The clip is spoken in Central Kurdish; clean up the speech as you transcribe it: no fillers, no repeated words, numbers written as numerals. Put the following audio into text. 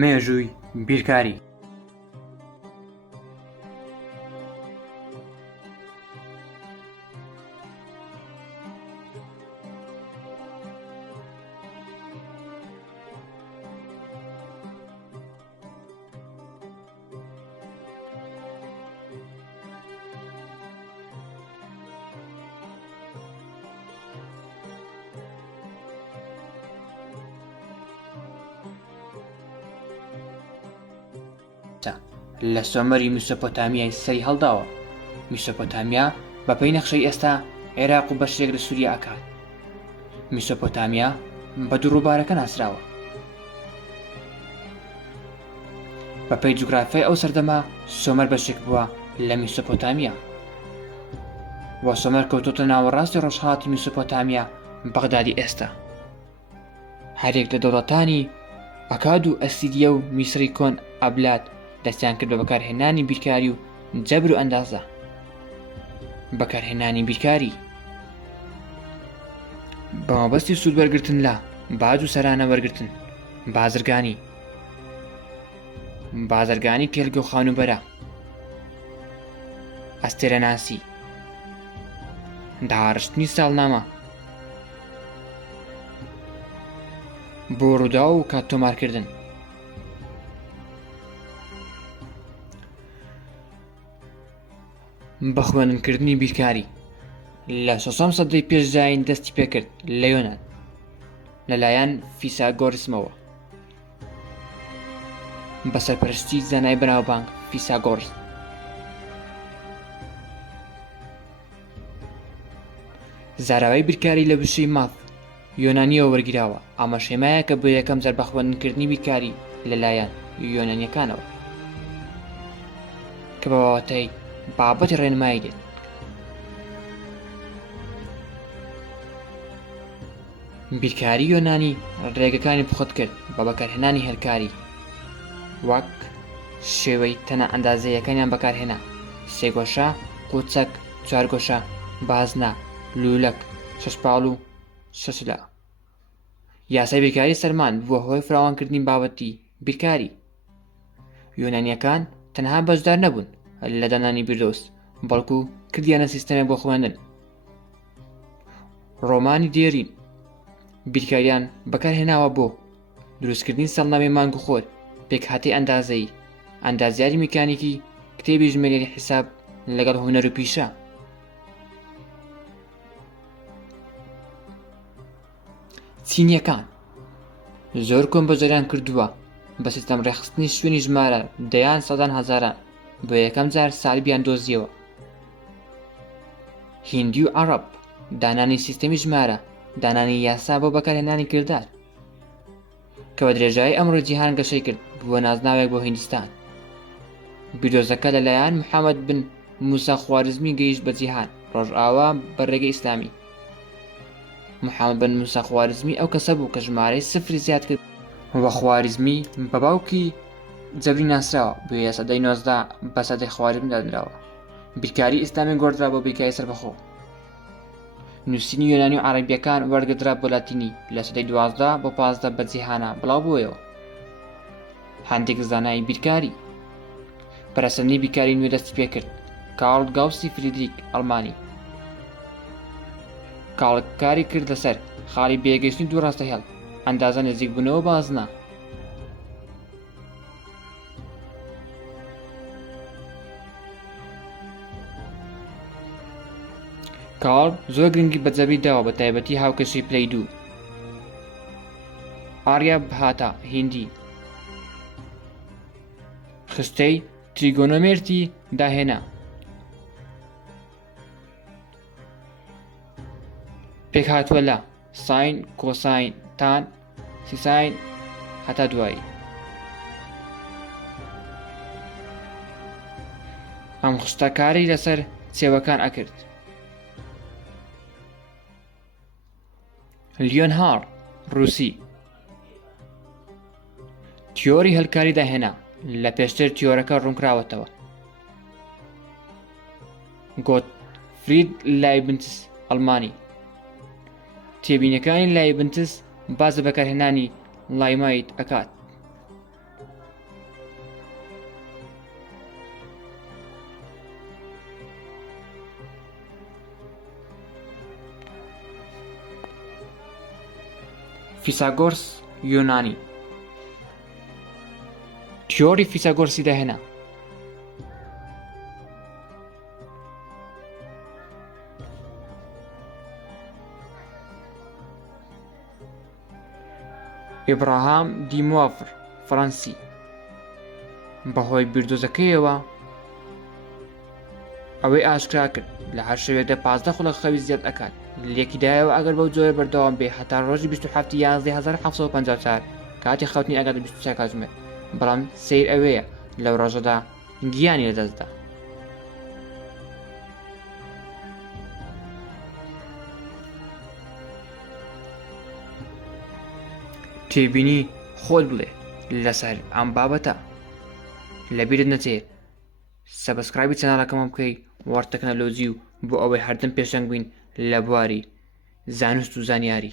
مێژووی بیرکاری. لە سۆمەری میسۆپۆتامیای سەری هەڵداوە. میسۆپۆتامیا بەپێی نەخشەی ئێستا عێراق و بەشێک لە سووریا ئەکات. میسۆپۆتامیا بە دوو ڕووبارەکە ناسراوە. بەپێی جوگرافیای ئەو سەردەما سۆمەر بەشێک بووە لە میسۆپۆتامیا. وە سۆمەر کەوتۆتە ناوەڕاستی ڕۆژهەڵاتی میسۆپۆتامیا بەغدادی ئێستا. هەرێک لە دەوڵەتانی ئەکاد و ئەسیریە و میسری کۆن ئەبلات دەستیان کرد بە بەکارهێنانی بیرکاری و جەبر و ئەندازە. بەکارهێنانی بیرکاری بە مەبەستی سوود وەرگرتن لە باج و سەرانە وەرگرتن، بازرگانی کێلگە و خانوبەرە، ئەستێرەناسی، داهەڕشتنی ساڵنامە، بۆ ڕوودا و کاتتۆمارکردن. بە خوێندنکردنی بیرکاری لە 600 سەدەی پێش زاین دەستی پێکرد لە یۆنان لەلایەن فیساگۆرسمەوە بە سەرپەرشتی زانای بەناوبانگ فیساگۆرس. زاراوەی بیرکاری لە وشەی ماث یۆنانیەوە وەرگیراوە، ئەمە شێمایە کە بۆ یەکەم جار بە خوێندنکردنی بیرکاری لەلایەن یۆنانیەکانەوە کە بە واوەتەی بابەتی ڕێنمایی دێت. بیرکاری یۆنانی ڕێگەکانی پخت کرد بە بەکارهێنانی هەرکاری، وەک شێوەی تەنە ئەندازەیەکانیان بەکارهێنا: سێگۆشە، قوچەک، چوارگۆشە، بازنە، لولەک، شەشپاڵ و شەشلا. یاسای بیرکاری سەرمان بووە هۆی فراوانکردنی بابەتی بیرکاری. یۆنانیەکان تەنها بەشدار نەبوون لە دانانی بیردۆست، بەڵکو کردیانە سیستەمێک بۆ خوێندن. ڕۆمانی دێرین بیرکاریان بەکارهێناوە بۆ دروستکردنی ساڵنامەی مانگ و خۆر، پێکهاتەی ئەندازەیی، ئەندازیاری میکانیکی، کتێبی ژمێریاری حیساب لەگەڵ هونەر و پیشە. چینیەکان زۆر کۆن بەجێریان کردووە بە سیستەم ڕێخستنی شوێنی ژمارە دەیان سەدان هەزاران بۆ یەکەم جار سالیبیان دۆزیەوە. هیندی و عەرەب دانانی سیستەمی ژمارە، دانانی یاسا بۆ بەکارهێنانی کردار کە بە درێژایی ئەمڕۆی جیهان گەشەی کرد بووە نازناوێک بۆ هیندستان. بیرۆزەکە لەلایەن محەممەد بن موسا خوارزمی گەیشت بە جیهان ڕۆژئاوا بە ڕێگەی ئیسلامی. محەممەد بن موسا خوارزمی ئەو کەسە بوو کە ژمارەی سفری زیاد کرد، وە خوارزمی بە باوکی جەبری ناسراوە بۆ سەدەی 19 بە سەدەی خوارزم دادراوە. بیرکاری ئیسلامی گۆڕدرا بۆ بیرکاری سەربەخۆ. نووسینی یۆنانی و عەرەبیەکان وەرگدرا بۆ لاتینی لە سەدەی 12 بۆ 15 بە جیهانە بڵاو بووەوە. هەندێک زانای بیرکاری پەرەسەندنی بیرکاری نوێ دەستی پێکرد: کارل گاوسی فریدریک ئەڵمانی کاڵکاری کرد لەسەر خاڵی بێگەیشتنی دوو ڕاستەهێڵ، ئەندازە نزیکبوونەوە بازنە. کارل زۆر گرنگی بە جەبری داوە، بە تایبەتی هاوکەشی پلەی دوو. ئاریا بهاتا هیندی خستەی تریگۆنۆمێتری داهێنا، پێک هاتووە لە ساین، کۆساین، تان، سیساین هەتا دوایی. ئەم خستە کاری لەسەر چێوەکان ئەکرد. لیۆنهار ڕووسی تیۆری هەلکاری داهێنا، لە پێشتر تیۆرەکە ڕوونکراوەتەوە. گۆتفرید لایبنتس ئەڵمانی تێبینەکانی لایبنتس باز بە بەکارهێنانی لایمایت ئەکات. فیساگۆرس یۆنانی تیۆری فیساگۆرسی داهێنا. ئیبراهام دیمۆڤر فەڕەنسی بەهۆی بیردۆزەکەیەوە ئەوەی ئاشکرا کرد لە هەر شەوێکدا 15 خوڵق خەوی زیاد ئەکات لێکیدایەوە ئەگەر بەو جۆرە بەردەوام بێ هەتا ڕۆژی 27/11/1754 کاتی خەوتنی ئەگەر 24 کاتژمێر. بەڵام سەیر ئەوەیە لەو ڕۆژەدا گیانی لەدەستدا. تێبینی خۆت بڵێ لەسەر ئەم بابەتە لەبیرت نەچێت سەبسکرایبی چەناڵەکەمە بکەی وەرتەکنەلۆجی و بۆ ئەوەی هەردەم پێشەنگ بین لە بواری زانست و زانیاری.